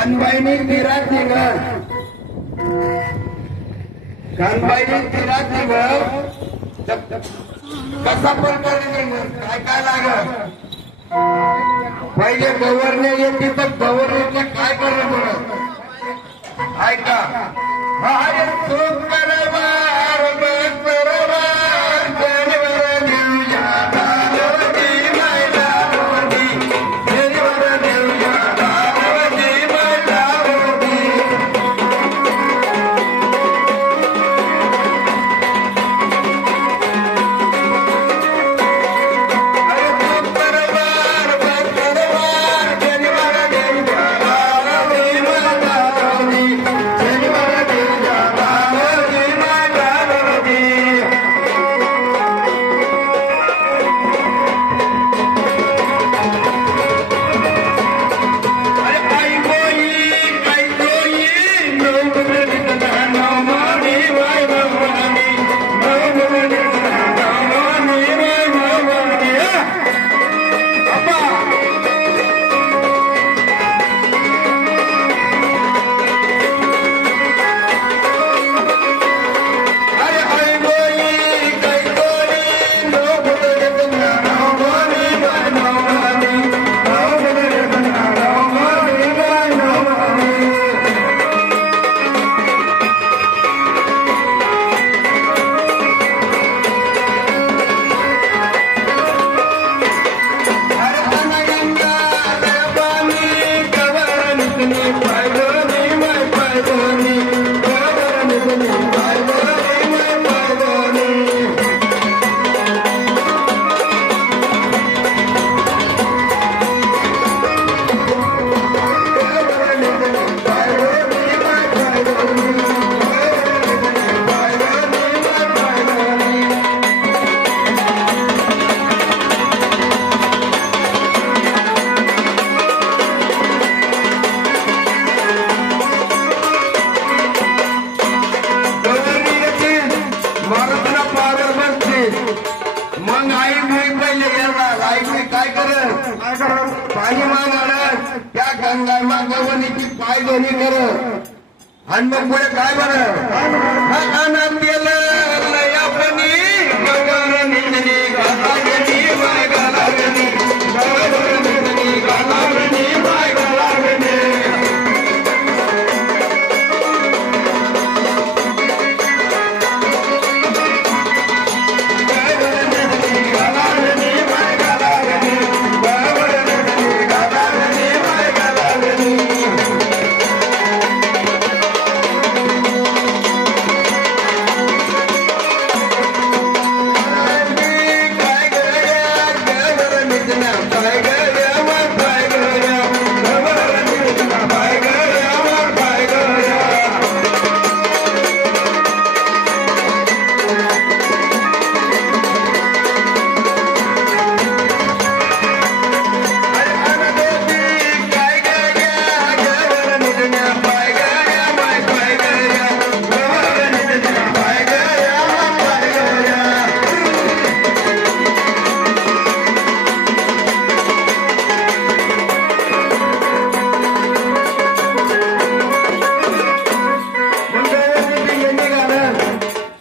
कानबाईनी तीरात निघल कानबाईनी तीरात निघल कसा प्रकारे काय काय लागल पहिले गव्हर्नर येते तर गव्हर्नरने काय करणं पडत ऐका अरे चूक करवार बस करवार जनवर देऊया दावती मैला होती जनवर देऊया दावती मैला होती अरे चूक करवार बस करवार जनवर देऊया दावती मैला होती जनवर देऊया दावती मैला होती अरे काही कोई नवमणी नवमणी वाय नवमणी नवमणी नवमणी वाय नवमणी अप्पा अरे काही कोई नवमणी नवमणी वाय नवमणी नवमणी नवमणी वाय नवमणी अरे कनगंगा देवानी कवरनिकनी पायगोनी माय पायगोनी कवरनिकनी पायगोनी माय पायगोनी कवरनिकनी पायगोनी माय पायगोनी कवरनिकनी पायगोनी माय पायगोनी गवरनी येतील मारुतीला पावर बसते मग आई मी पहिले येणार आई मी काय करत पाणी मागणार त्या गंगा मग गवनीची पाय दोन्ही करत आणि मग पुढे काय बरं अनाथ गेलं लयापणी गवरनी गालागणी माय गालागणी गवरनी गालागणी माय गालागणी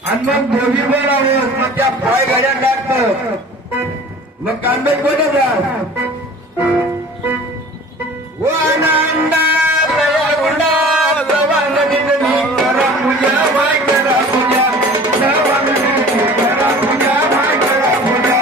आणि मग भोगी बोलावं मग त्या पाय गाड्या टाकत मग कांदे कोणत ओ आनंदा लया गुंडा लवांगणी करा पूजा माय करा पूजा लवांगणी करा पूजा माय करा पूजा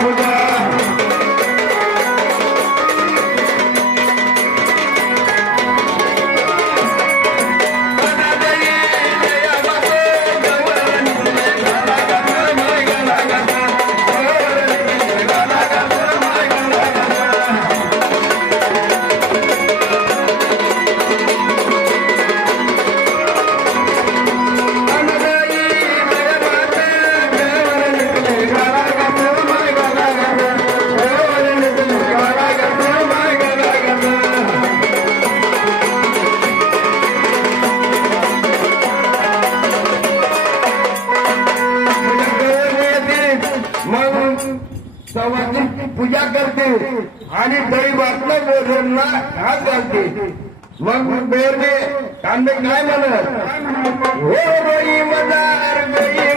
पूजा आणि दही भातनं बोरला हात घालते. मग बोरने कांदे काय म्हणत हो रोई मदार गई